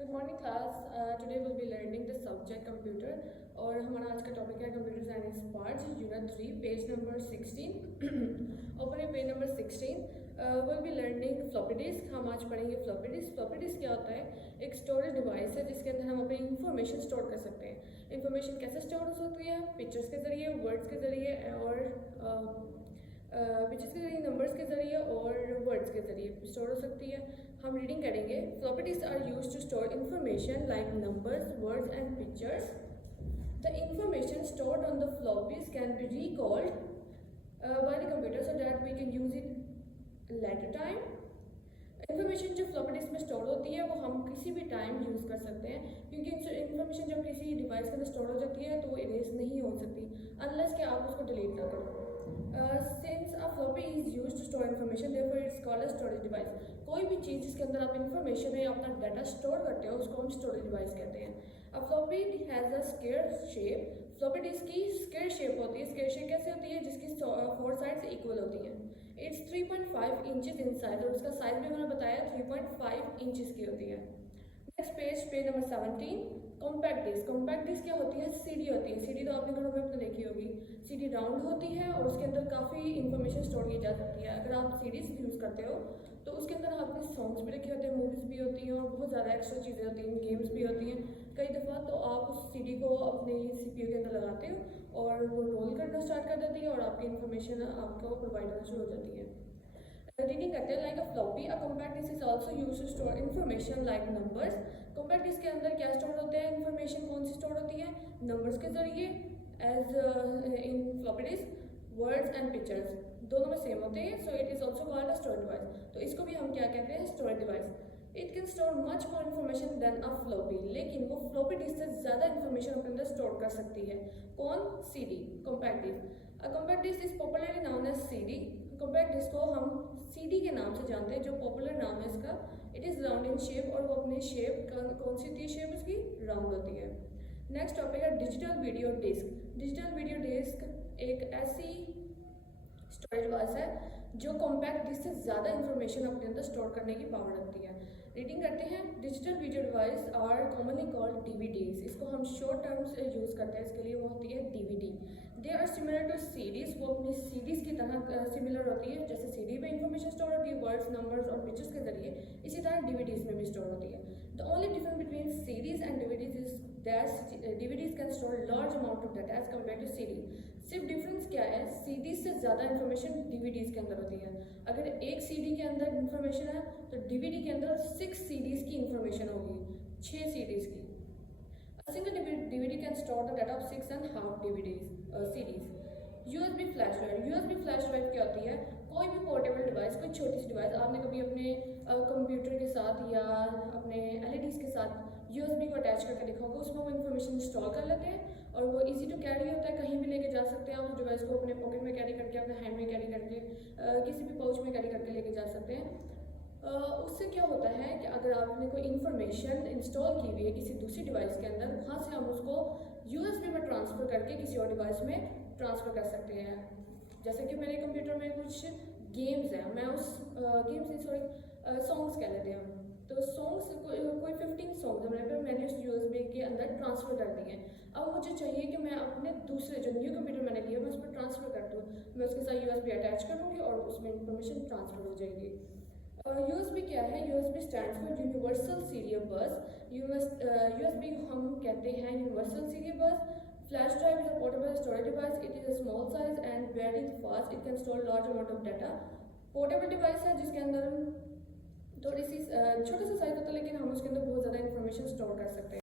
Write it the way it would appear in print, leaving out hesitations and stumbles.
Good morning class. Today will be learning the subject computer और हमारा आज का टॉपिक है computer science and its parts, unit 3, page number 16। Open page number 16। Will be learning floppy disk. हम आज पढ़ेंगे floppy disk. Floppy disk क्या होता है? एक स्टोरेज डिवाइस है जिसके अंदर हम अपनी इंफॉर्मेशन स्टोर कर सकते हैं। इंफॉर्मेशन कैसे स्टोर हो सकती है? पिक्चर्स के ज़रिए, वर्ड्स के ज़रिए और पिक्चर्स के ज़रिए, नंबर्स के ज़रिए और वर्ड्स के ज़रिए स्टोर हो सकती है। हम रीडिंग करेंगे। Floppy disk are used to store information like numbers, words and pictures. The information stored on the floppies can be recalled by the computer so that we can use it later time. Information जो floppy disk में store होती है वो हम किसी भी time use कर सकते हैं, क्योंकि इन्फॉर्मेशन जब किसी डिवाइस के अंदर स्टोर हो जाती है तो वो इरेज नहीं हो सकती अनलेस कि आप उसको डिलीट ना करो। Since a floppy is used to store information, therefore it's called a storage device. कोई भी चीज़ जिसके अंदर आप इंफॉर्मेशन है, अपना डाटा स्टोर करते हो, उसको हम स्टोरेज डिवाइस कहते हैं। A floppy has a square shape. Floppy disk की स्क्वायर शेप होती है। स्क्वायर शेप कैसे होती है? जिसकी 4 साइड्स इक्वल होती हैं। इट्स 3.5 इंचेस इन साइज और उसका साइज भी उन्होंने बताया 3.5 इंचेस की होती है। Next page, page number 17। Compact disc. Compact disc क्या होती है? सीडी होती है। सीडी तो आपने घरों में अपने देखी होगी। सीडी राउंड होती है और उसके अंदर काफ़ी इंफॉर्मेशन स्टोर की जा सकती है। अगर आप सीडीज यूज़ करते हो तो उसके अंदर आपने सॉन्ग्स भी रखे होते हैं, मूवीज़ भी होती हैं और बहुत ज़्यादा एक्स्ट्रा चीज़ें होती हैं, गेम्स भी होती हैं कई दफ़ा। तो आप उस सीडी को अपने सीपीयू के अंदर लगाते हो और वो रोल करना स्टार्ट कर देती है और आपकी इंफॉर्मेशन आपको प्रोवाइड होना शुरू हो जाती है। रीडिंग करते हैं। Like a floppy, a compact disc is also use to store information like numbers. Compact disc के अंदर क्या स्टोर होते हैं? इन्फॉर्मेशन कौन सी स्टोर होती है? नंबर्स के जरिए as in floppy disc, words and pictures दोनों में सेम होते हैं। So it is also called a storage device. तो इसको भी हम क्या कहते हैं? Storage device. It can store much more information than a floppy, लेकिन वो फ्लॉपी डिस्क से ज़्यादा इन्फॉर्मेशन अपने अंदर स्टोर कर सकती है। कौन? CD, compact disc. A compact disc is popularly known as CD. Compact disc को हम सीडी के नाम से जानते हैं, जो पॉपुलर नाम है इसका। It is round in shape और वो अपने शेप कौन सी होती है? शेप उसकी राउंड होती है। नेक्स्ट टॉपिक है digital video disc. Digital video disc एक ऐसी स्टोरेज डिवाइस है जो कॉम्पैक्ट डिस्क से ज़्यादा इंफॉर्मेशन अपने अंदर स्टोर करने की पावर रखती है। रीडिंग करते हैं। Digital video device are commonly called DVDs. इसको हम शॉर्ट टर्म से यूज़ करते हैं, इसके लिए वो होती है DVD. They are similar to CDs. वो अपनी सीडीज की तरह सिमिलर होती है। जैसे सीडी में इंफॉर्मेशन स्टोर होती है वर्ड्स, नंबर्स और पिक्चर्स के जरिए, इसी तरह डीवीडीज में भी स्टोर होती है। The only difference between CDs and DVDs is that DVDs can store large amount of data as compare to CD. सिर्फ डिफरेंस क्या है? सीडी से ज़्यादा इंफॉर्मेशन डीवीडीज़ के अंदर होती है। अगर एक सीडी के अंदर इंफॉर्मेशन है तो डीवीडी के अंदर 6 सीडीज़ की इंफॉर्मेशन होगी, 6 सीडीज़ की। A single DVD can store the data of 6.5 DVDs CDs. USB flash drive. USB flash drive क्या होती है? कोई भी पोर्टेबल डिवाइस, कोई छोटी सी डिवाइस आपने कभी अपने कंप्यूटर के साथ या अपने एलईडीज़ के साथ यूएसबी को अटैच करके देखा होगा, उसमें वो इन्फॉर्मेशन इंस्टॉल कर लेते हैं और वो इजी टू कैरी होता है, कहीं भी लेके जा सकते हैं आप उस डिवाइस को, अपने पॉकेट में कैरी करके, अपने हैंड में कैरी करके, किसी भी पाउच में कैरी करके लेके जा सकते हैं। उससे क्या होता है कि अगर आपने कोई इन्फॉर्मेशन इंस्टॉल की हुई है किसी दूसरी डिवाइस के अंदर, वहाँ से हम उसको यूएसबी में ट्रांसफ़र करके किसी और डिवाइस में ट्रांसफ़र कर सकते हैं। जैसे कि मेरे कंप्यूटर में कुछ गेम्स हैं, मैं उस गेम्स नहीं, सॉरी, सॉन्ग्स कह लेते हैं। तो सॉन्ग्स कोई 15 सॉन्ग्स है मेरे पे, मैंने उस यूएसबी के अंदर ट्रांसफ़र कर दिए हैं। अब मुझे चाहिए कि मैं अपने दूसरे जो न्यू कंप्यूटर मैंने लिया मैं उस पर ट्रांसफ़र कर दूँ। मैं उसके साथ यूएसबी अटैच करूँगी और उसमें इंफॉर्मेशन ट्रांसफ़र हो जाएगी। यूएसबी क्या है? USB stand for universal serial बस। यूएसबी हम कहते हैं यूनिवर्सल सीरियल बस। Flash drive is a portable storage device. It is a small size and very fast. It can store large amount of data. Portable device है जिसके अंदर थोड़ी सी छोटा सा साइज होता है, लेकिन हम उसके अंदर बहुत ज़्यादा इंफॉर्मेशन स्टोर कर सकते हैं।